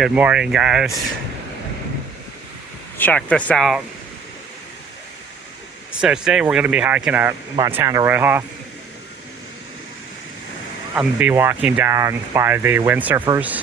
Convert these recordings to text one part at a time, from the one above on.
Good morning, guys. Check this out. So today we're going to be hiking at Medano Roja. I'm going to be walking down by the windsurfers,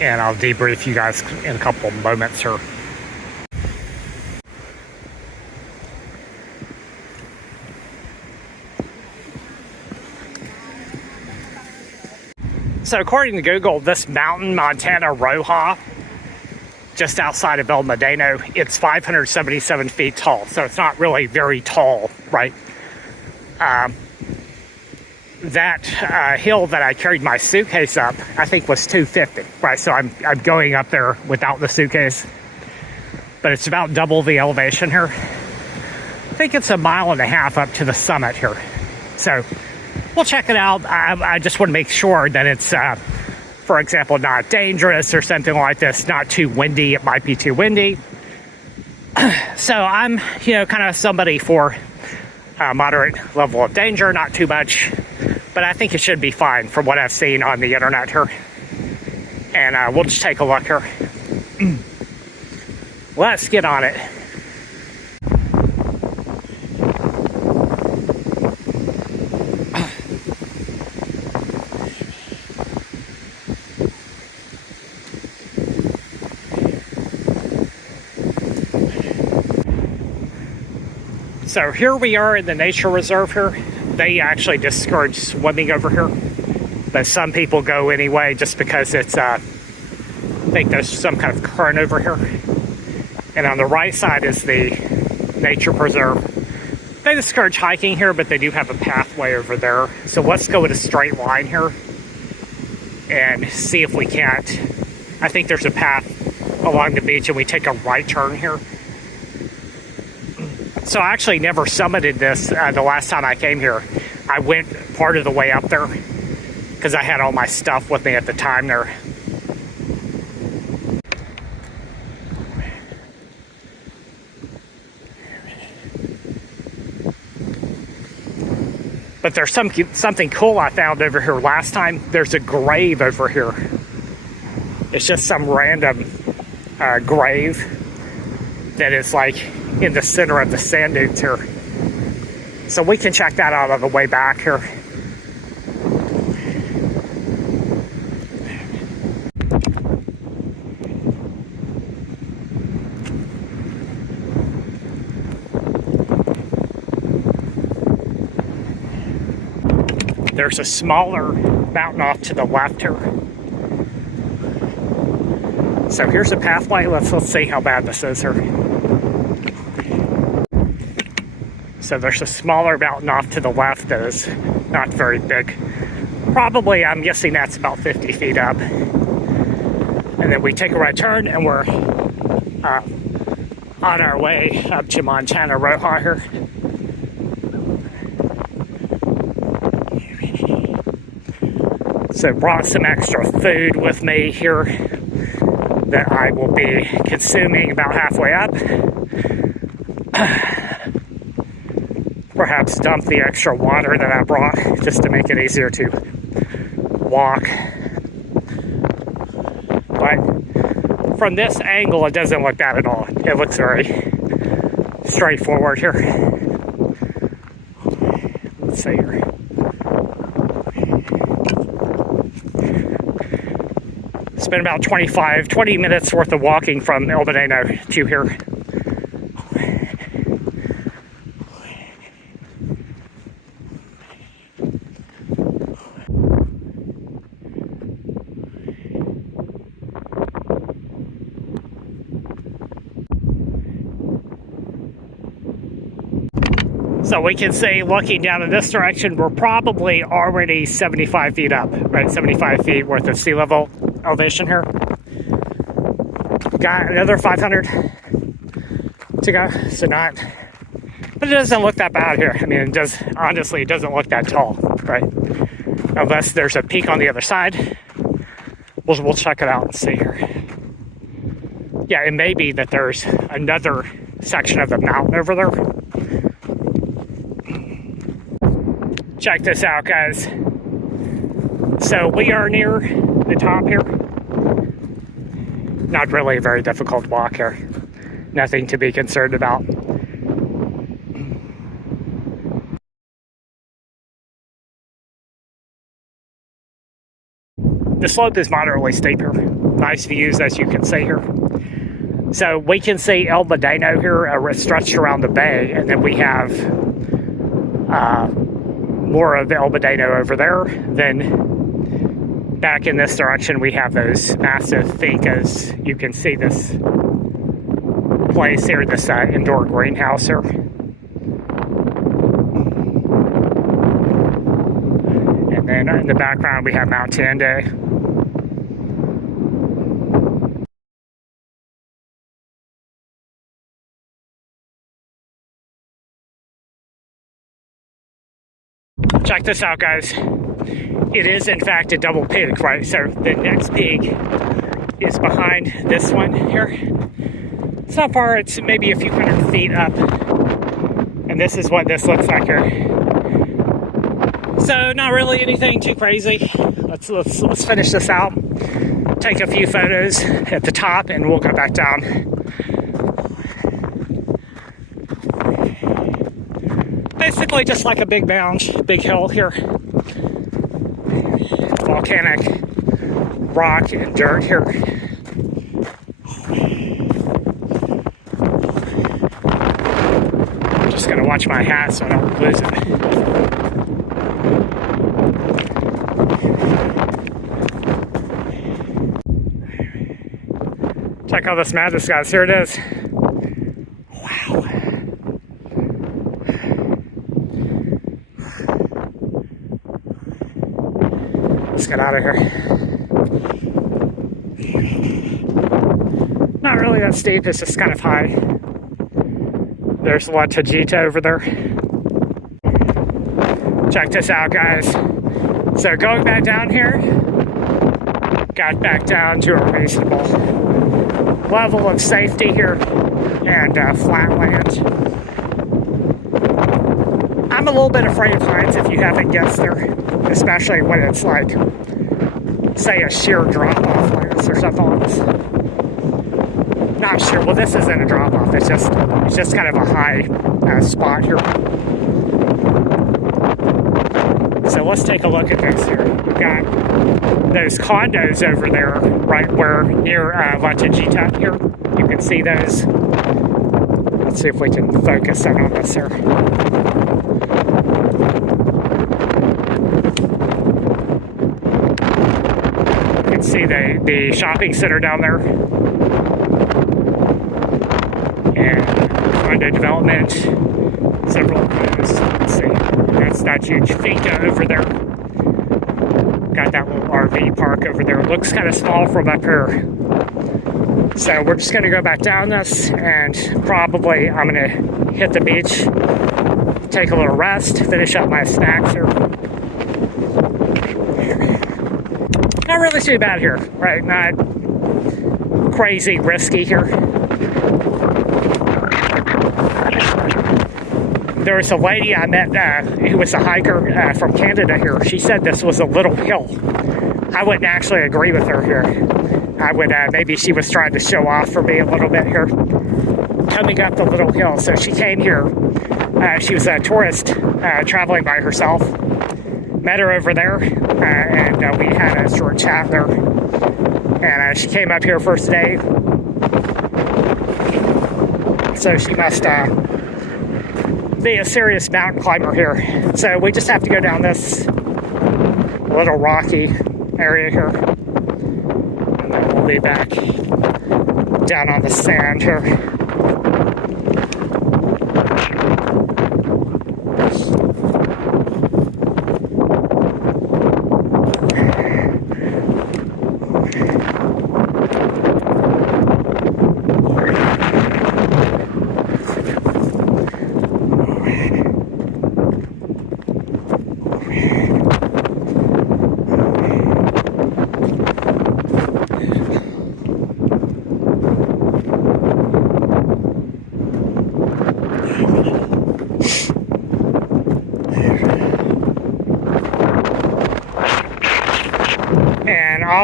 and I'll debrief you guys in a couple moments here. So according to Google, this mountain, Medano Roja, just outside of El Medano, it's 577 feet tall. So it's not really very tall, right? That hill that I carried my suitcase up, I think was 250, right? So I'm going up there without the suitcase. But it's about double the elevation here. I think it's 1.5 miles up to the summit here. So we'll check it out. I just want to make sure that it's, for example, not dangerous or something like this, not too windy. It might be too windy. So I'm, kind of somebody for a moderate level of danger, not too much, but I think it should be fine from what I've seen on the internet here. And we'll just take a look here. Let's get on it. So here we are in the nature reserve here. They actually discourage swimming over here, but some people go anyway just because it's, I think there's some kind of current over here. And on the right side is the nature preserve. They discourage hiking here, but they do have a pathway over there. So let's go with a straight line here and see if we can't. I think there's a path along the beach and we take a right turn here. So I actually never summited this the last time I came here. I went part of the way up there because I had all my stuff with me at the time there. But there's something cool I found over here last time. There's a grave over here. It's just some random grave that is like in the center of the sand dunes here. So we can check that out on the way back here. There's a smaller mountain off to the left here. So here's a pathway. Let's see how bad this is here. So there's a smaller mountain off to the left that is not very big. Probably, I'm guessing that's about 50 feet up. And then we take a right turn and we're on our way up to Medano Roja here. So brought some extra food with me here that I will be consuming about halfway up. Perhaps dump the extra water that I brought just to make it easier to walk. But from this angle, it doesn't look bad at all. It looks very straightforward here. Let's see here. It's been about 20 minutes worth of walking from El Medano to here. So we can see, looking down in this direction, we're probably already 75 feet up, right? 75 feet worth of sea level elevation here. Got another 500 to go, so not, but it doesn't look that bad here. I mean, it does, honestly, it doesn't look that tall, right? Unless there's a peak on the other side. We'll check it out and see here. Yeah, it may be that there's another section of the mountain over there. Check this out, guys. So we are near the top here. not really a very difficult walk here. Nothing to be concerned about. The slope is moderately steep here. Nice views, as you can see here. So we can see El Medano here stretched around the bay, and then we have more of El Medano over there. Then back in this direction, we have those massive fincas. You can see this place here, this indoor greenhouse here. And then in the background, we have Mount Tande. Check this out, guys. It is, in fact, a double peak, right? So the next peak is behind this one here. It's not far. It's maybe a few hundred feet up. And this is what this looks like here. So not really anything too crazy. Let's finish this out. Take a few photos at the top, and we'll go back down. Basically just like a big mound, big hill here. Volcanic rock and dirt here. I'm just gonna watch my hat so I don't lose it. Check out this madness, guys. Here it is. Wow. Let's get out of here. Not really that steep, it's just kind of high. There's La Tajita over there. Check this out, guys. So going back down here, got back down to a reasonable level of safety here and flat land. I'm a little bit afraid of heights, if you haven't guessed there, especially when it's like, say, a sheer drop-off like this or something like this. Not sure. Well, this isn't a drop-off. It's just kind of a high spot here. So let's take a look at this here. We've got those condos over there, right where near La Tajita here. You can see those. Let's see if we can focus in on this here. You can see the shopping center down there. And condo development. Several of those. Let's see. That's that huge finca over there. Got that little RV park over there. Looks kind of small from up here. So we're just going to go back down this, and probably I'm going to hit the beach, take a little rest, finish up my snacks here. Not really too bad here, right? Not crazy risky here. There was a lady I met who was a hiker from Canada here. She said this was a little hill. I wouldn't actually agree with her here. I would, maybe she was trying to show off for me a little bit here. Coming up the little hill. So she came here. She was a tourist traveling by herself. Met her over there, and we had a short chat there. And she came up here first day. So she must be a serious mountain climber here. So we just have to go down this little rocky area here. And then we'll be back down on the sand here.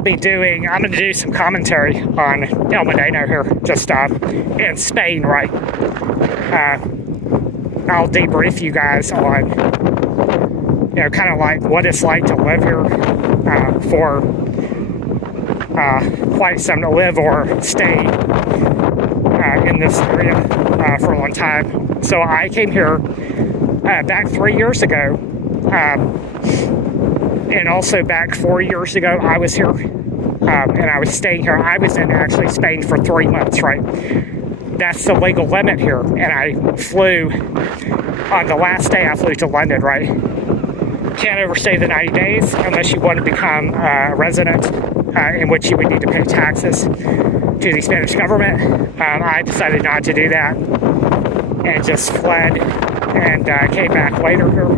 I'm going to do some commentary on El Medano here, just in Spain, right? I'll debrief you guys on, kind of like what it's like to live here for quite some to live or stay in this area for a long time. So I came here back 3 years ago, and also back 4 years ago I was here, and I was staying here. I was in actually Spain for 3 months, right? That's the legal limit here, and I flew, on the last day I flew to London, right? Can't overstay the 90 days unless you want to become a resident, in which you would need to pay taxes to the Spanish government. I decided not to do that and just fled and came back later here.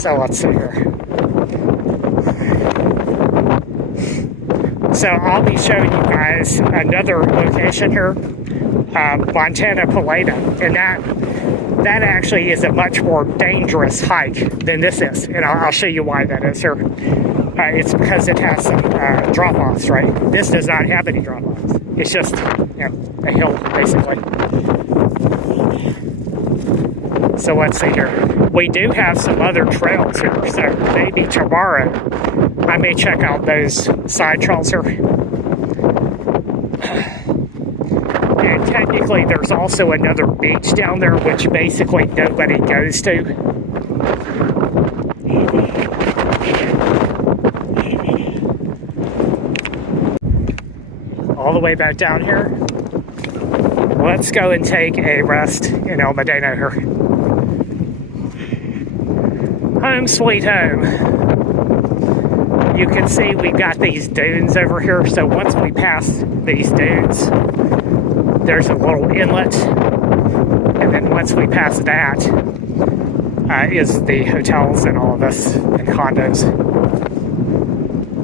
So let's see here. So I'll be showing you guys another location here, Montana Paleta, and that actually is a much more dangerous hike than this is, and I'll show you why that is here. It's because it has some drop-offs, right? This does not have any drop-offs. It's just, a hill, basically. So let's see here. We do have some other trails here, so maybe tomorrow I may check out those side trails here. And technically there's also another beach down there, which basically nobody goes to. All the way back down here. Let's go and take a rest in El Medano here. Home sweet home. You can see we've got these dunes over here, so once we pass these dunes, there's a little inlet, and then once we pass that, is the hotels and all of this, and condos.